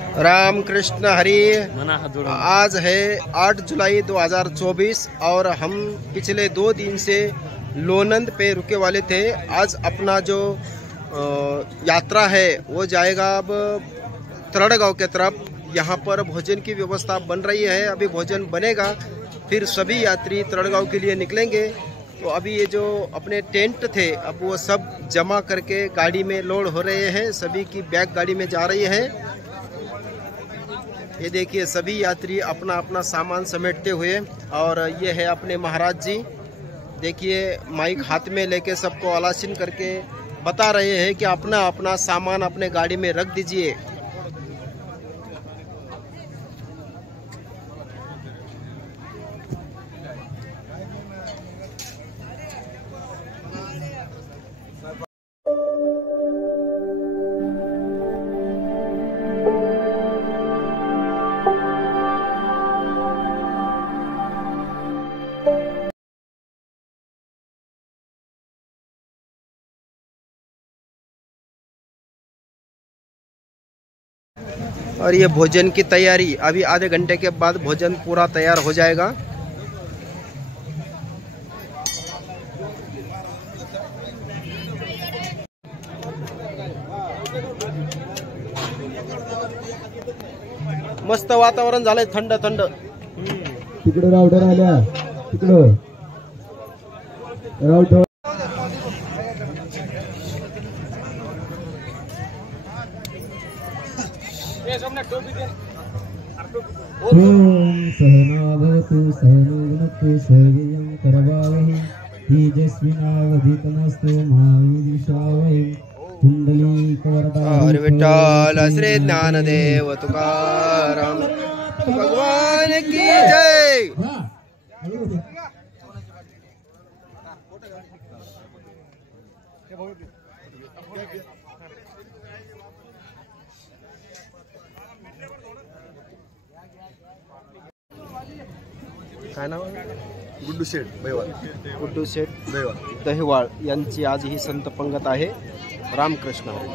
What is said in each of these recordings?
राम कृष्ण हरि। आज है 8 जुलाई 2024 और हम पिछले 2 दिन से लोनंद पे रुके वाले थे। आज अपना जो यात्रा है वो जाएगा अब तरड़गांव के तरफ। यहाँ पर भोजन की व्यवस्था बन रही है, अभी भोजन बनेगा, फिर सभी यात्री तरड़गांव के लिए निकलेंगे। तो अभी ये जो अपने टेंट थे अब वो सब जमा करके गाड़ी में लोड हो रहे हैं, सभी की बैग गाड़ी में जा रही है। ये देखिए सभी यात्री अपना अपना सामान समेटते हुए, और ये है अपने महाराज जी, देखिए माइक हाथ में लेके सबको आलासीन करके बता रहे हैं कि अपना अपना सामान अपने गाड़ी में रख दीजिए। और ये भोजन की तैयारी, अभी आधे घंटे के बाद भोजन पूरा तैयार हो जाएगा। मस्त वातावरण झालंय, थंड थंड। तिकडे राउटर आल्या, तिकडे राउटर। सहना भवतु सहनो भुनक्तु सहवीर्यं करवावहै तेजस्विनावधीतमस्तु मा विद्विषावहै कुंडलीकवरदां। विठ्ठल श्री ज्ञानदेव तुकाराम भगवान की जय। काय नाव? गुड्डू शेठ बैवाळ. गुड्डू शेठ बैवाळ दहिवाळ यांची आज ही संत पंगत आहे. रामकृष्ण हरी.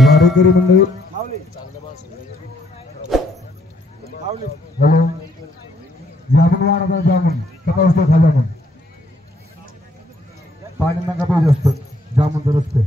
वारेकरी मंडळी, हॅलो, जामुन वाढता, जामुन सकाळचं खा, जामुन पाणी नका पाहिजे असतं, जामुनचं रस्ते.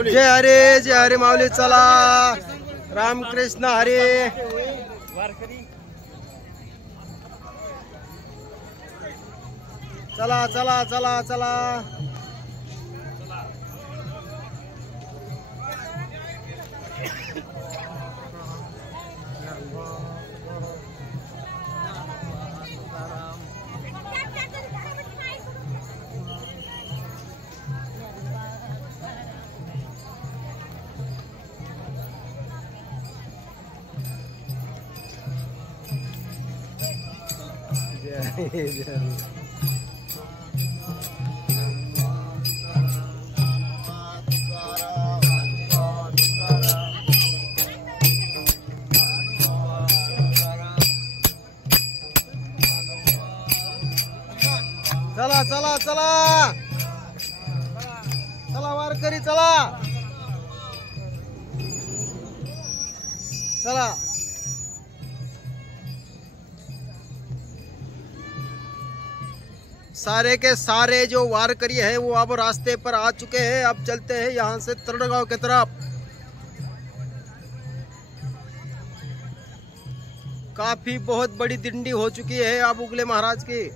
जय हरे जय हरे माऊली. चला रामकृष्ण हरी. चला चला चला चला. चला चला चला चला वारकरी चला चला. सारे के सारे जो वारकरी है वो अब रास्ते पर आ चुके हैं. अब चलते हैं यहाँ से तरड़गांव की तरफ. काफी बहुत बड़ी दिंडी हो चुकी है अब उगले महाराज की.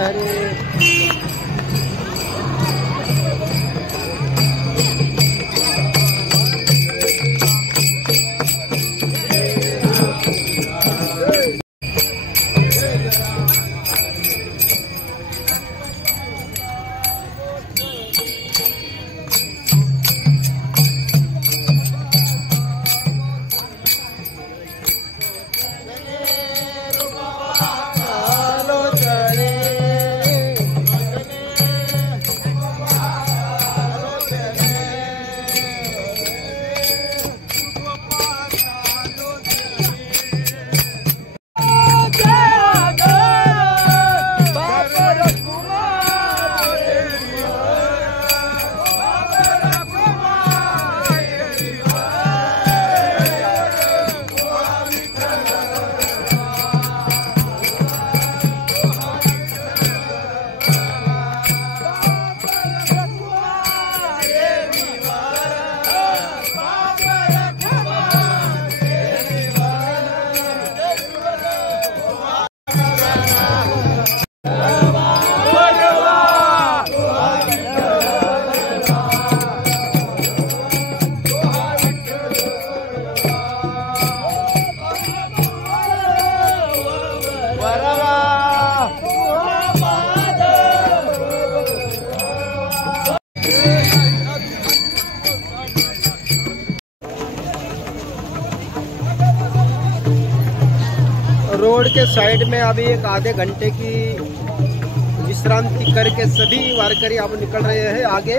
हरे। रोड के साइड में अभी एक आधे घंटे की विश्रांति करके सभी वारकरी अब निकल रहे हैं आगे।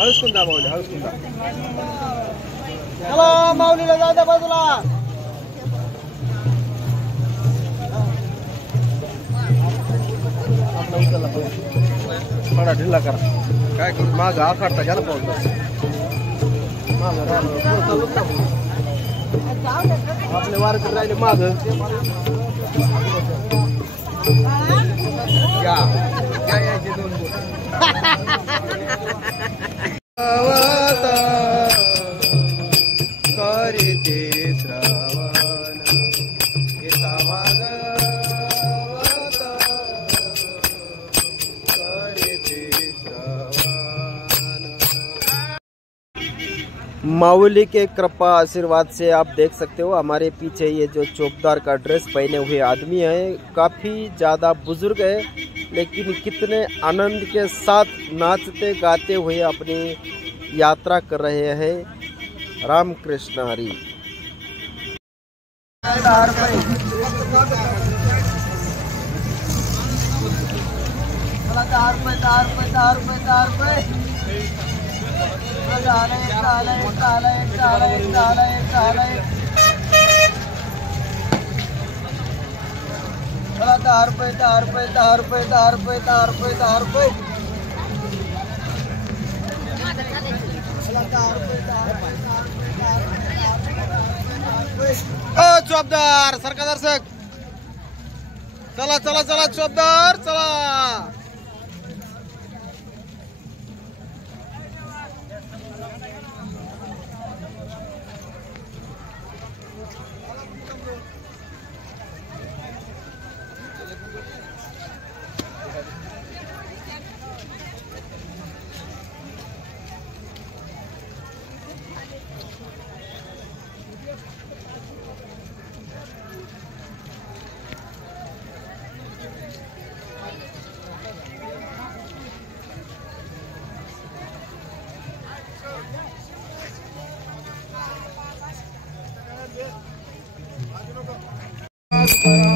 हळसकुंदा माऊली, हळसकुंदा चला माऊलीला जाऊ द्या बाजूला। थोडा ढिल्ला करा, काय करू माग आखाडता घ्या ना पाऊस आपले वारकरी राहिले माग यायचे दोन करते श्रावण येता माऊली के कृपा आशीर्वाद से आप देख सकते हो हमारे पीछे ये जो चौकीदार का ड्रेस पहने हुए आदमी है काफ़ी ज़्यादा बुजुर्ग है, लेकिन कितने आनंद के साथ नाचते गाते हुए अपनी यात्रा कर रहे हैं। राम कृष्ण हरि। चौबदार सरका दर्शक चला चला चला चौबदार चला।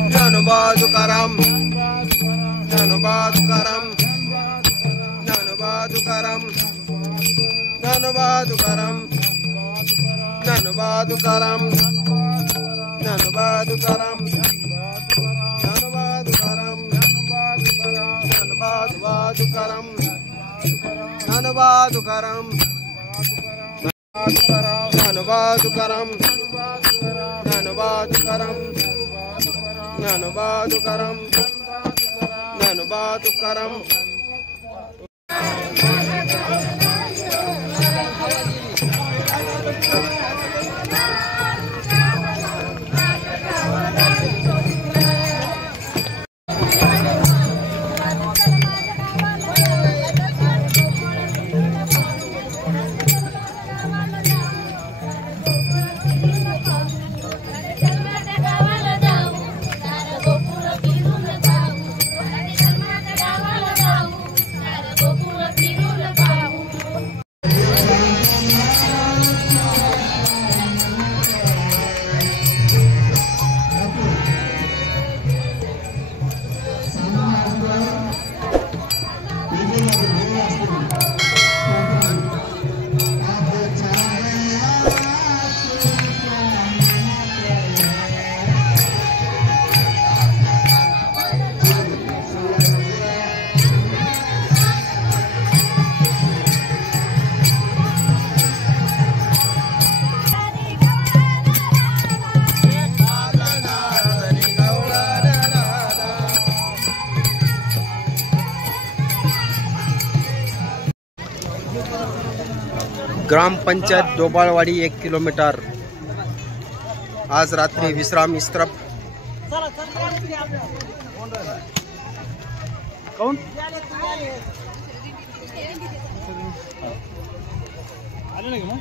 ज्ञानोबा तुकाराम, ज्ञानोबा तुकाराम, ज्ञानोबा तुकाराम, ज्ञानोबा तुकाराम, ज्ञानोबा तुकाराम, ज्ञानोबा तुकाराम, ज्ञानोबा तुकाराम, ज्ञानोबा तुकाराम, ज्ञानोबा तुकाराम, ज्ञानोबा तुकाराम, ज्ञानोबा तुकाराम, ज्ञानोबा तुकाराम, ज्ञानोबा तुकाराम। ग्राम पंचायत डोबाळवाडी 1 किलोमीटर। आज रात्री विश्राम इस्त्रप। कौन आले नाही का मग